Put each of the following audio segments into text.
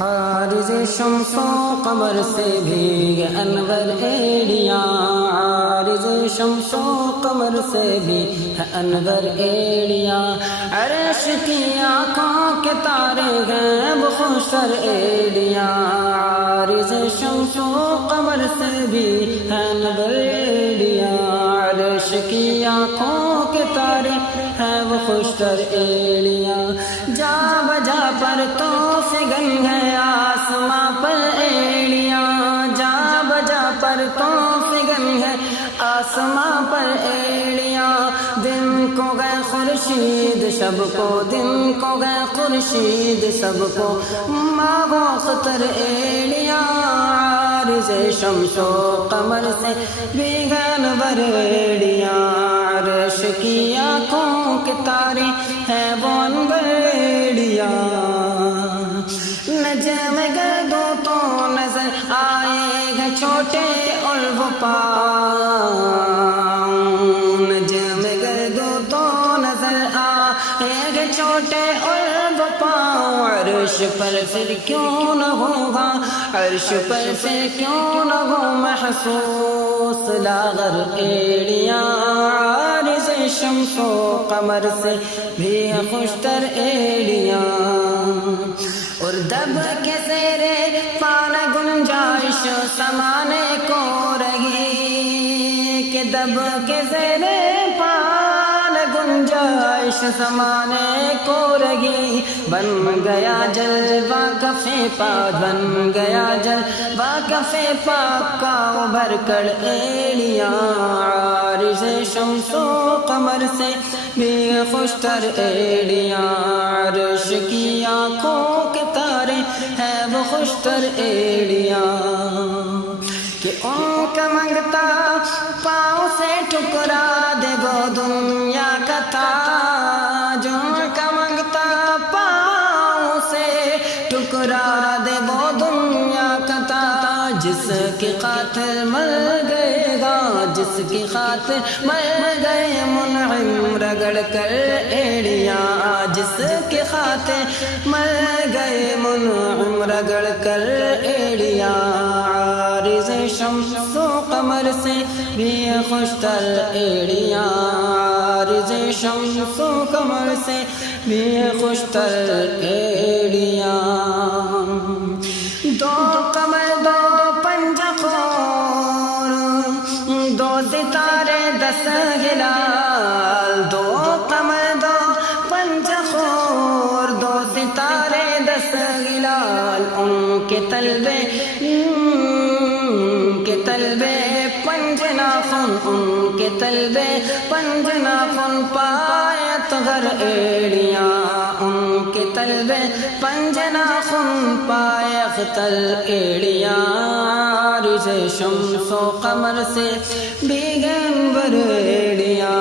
عارض شمس و قمر سے بھی انور ایڑیاں، عارض شمس و قمر سے بھی انور ایڑیاں، عرش کی آنکھوں کے تارے ہیں وہ خوشتر ایڑیاں، عارض شمس و قمر سے بھی انور ایڑیاں، عرش کی آنکھوں کے تارے ہیں وہ خوشتر ایڑیاں، جا بجا پر تو فگن ہے آسماں پر ایڑیاں، جا بجا پر تو فگن ہے آسماں پر ایڑیاں، دن کو گئے خورشید شب کو، دن کو گئے خورشید شب کو، ماہ و اختر ایڑیاں، عارض شمس و قمر سے بھی انور ایڑیاں، عرش کی آنکھوں کے تارے ہیں وہ انور ایڑیاں، نجم گردو تو نظر آئے گا چھوٹے اور وہ پاؤں، نجم گردو تو نظر آئے گا چھوٹے اور وہ پاؤں، عرش پر پھر کیوں نہ ہوگا، عرش پر پھر کیوں نہ ہو محسوس لاغر ایڑیاں، عارض شمس و قمر سے بھی خوشتر ایڑیاں، اور دب کے زیرے پان گنجائش سمانے کو رہی، کہ دب کے زیرے پان گنجائش سمانے کو رہی، بن گیا جلوہ کف پاک، بن گیا جلوہ کف پاک کا ابھر کر ایڑیاں، عارض شمس و قمر سے بھی خوشتر ایڑیاں، عرش کی آنکھوں کے تارے ہیں وہ خوشتر ایڑیاں، کہ ان کا منگتا پاؤں سے ٹکرا دے وہ دنیا کا تاج، ان کا منگتا پاؤں سے ٹکرا دے وہ دنیا کا تاج، جس کی خاطر مر گئے گا، جس کی خاطر مر گئے منعم رگڑ کر ایڑیاں، جس کی خاطر مر گئے منعم رگڑ کر ایڑیاں، عارض شمس و قمر سے بھی خوشتر ایڑیاں، عارض شمس و قمر سے بھی خوشتر ایڑیاں، دو قمر دو پنجہ خور، دو ستارے 10 ہلال، دو قمر دو پنجہ خور، دو ستارے 10 ہلال، ان کے تلوے پنج ناخن، ان کے تلوے پنج ناخن پایت غر ایڑیاں، ان کے تلوے پنج ناخن پایت غر ایڑیاں، عارض شمس و قمر سے بھی انور ایڑیاں،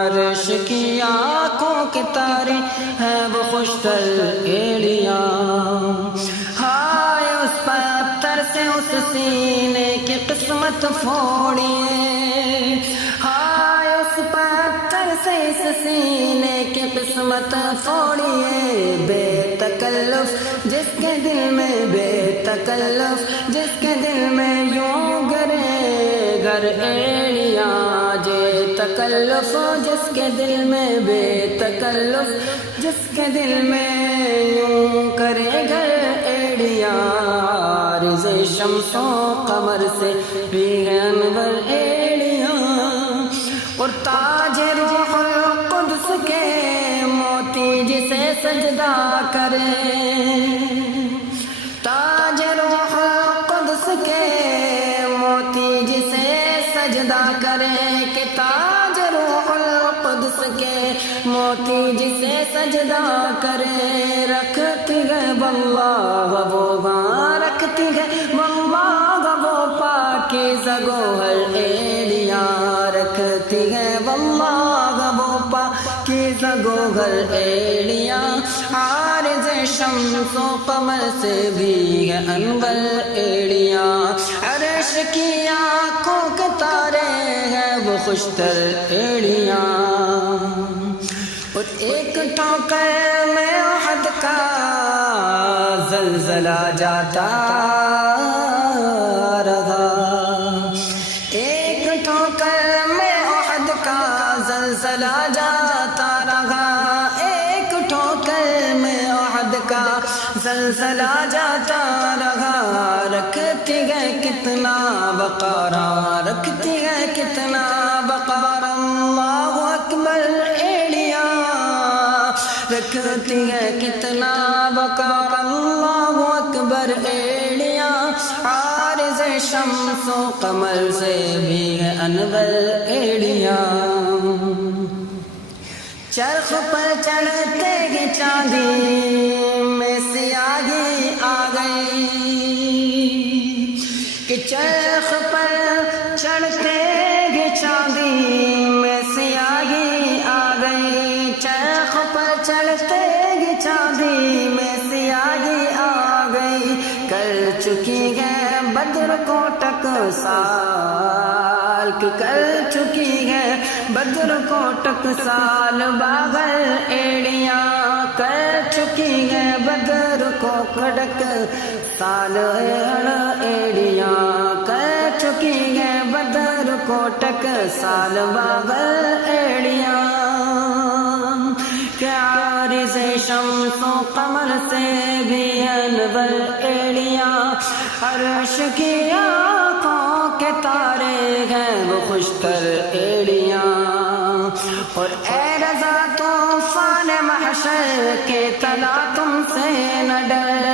عرش کی آنکھوں کے تارے ہیں وہ خوشتر ایڑیاں، ہائے اس پتھر سے اس سینے کی قسمت پھوڑیے، ہائے اس پتھر سے اس سینے کی قسمت پھوڑیے، بے تکلف جس کے دل میں، بے تکلف جس کے دل میں یوں گرے گر ایڑیاں، جے تکلف جس کے دل میں، بے تکلف جس کے دل میں یوں کرے گر ایڑیاں، عارض شمس و قمر سے بھی انور ایڑیاں، اور تاج روح القدس کے موتی جسے سجدہ کرے، تاج روح القدس کے موتی جسے سجدہ کرے، کہ تاج روح القدس کے موتی جسے سجدہ کرے، رکھتی ہے واللہ وہ وہاں، رکھتی ہے واللہ وہ پاکیزہ گوہر ایڑیاں، رکھتی ہے واللہ وہ پاکیزہ گوہر ایڑیاں، عارض شمس و قمر سے بھی انور ایڑیاں، عرش کی آنکھوں کے تارے ہیں وہ خوشتر ایڑیاں، اور ایک ٹھوکر میں احد کا زلزلہ جاتا رہا، ایک ٹھوکر میں احد کا زلزلہ جاتا رہا، ایک ٹھوکر میں احد کا زلزلہ جاتا رہا، رکھتی ہے کتنا بقارا، رکھتی ہے کتنا بقارا، اللہ اکبر ایڑیاں رکھتی ہے کتنا بقارا، اللہ اکبر ایڑیاں، عارض شمس و قمر سے بھی ہے انور ایڑیاں، چرخ پر چڑھتے گی چاندی میں سیاہی آ گئی، کہ چرخ پر چڑھتے گی چاندی میں سیاہی آ گئی، چرخ پر چڑھتے گی چاندی میں سیاہی آ گئی، کر چکی ہے بدر کو ٹکسال، کر چکی ہے بدر کو ٹکسال، باغل ایڑیاں کر چکی ہے بدر کو کڑک سال، ایڑیاں کر چکی ہے بدر کو ٹک سال، باغل ایڑیاں، کہ عارض شمس و قمر سے بھی انور ایڑیاں، عرش کی آنکھوں کے تارے ہیں وہ خوشتر ایڑیاں، اور اے رضا طوفان محشر کے تلا تم سے نہ ڈر،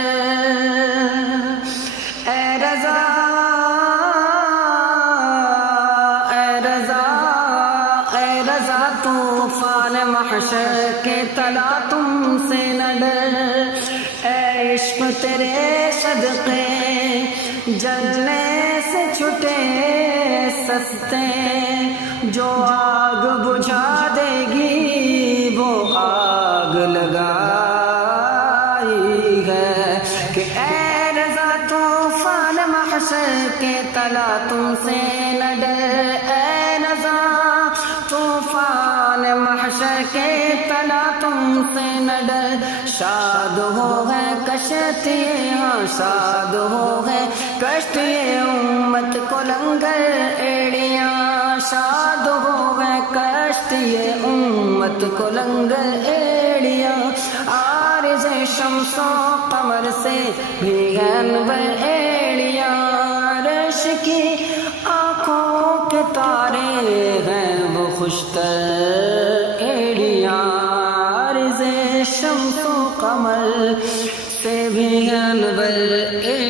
اے رضا، اے رضا، اے رضا طوفان محشر کے تلا تم سے نہ ڈر، اے عشق تیرے صدقے جلنے سے چھٹے سستے، جو آگ بجھا دے گی وہ آگ لگائی ہے، کہ اے رضا طوفان محشر کے تلا تم سے نہ ڈر، اے رضا طوفان محشر کے تلا تم سے نہ ڈر، شاد ہو ہے کشتیاں، شاد ہو ہے کشتی امت کو لنگر ایڑیاں، شاد ہو ہے کشتی امت کو لنگر ایڑیاں، عارض شمس و قمر سے بھی انور ایڑیاں، عرش کی آنکھوں کے تارے ہیں وہ خوشتر ایڑیاں، عارض شمس و قمر سے بھی انور ایڑیاں۔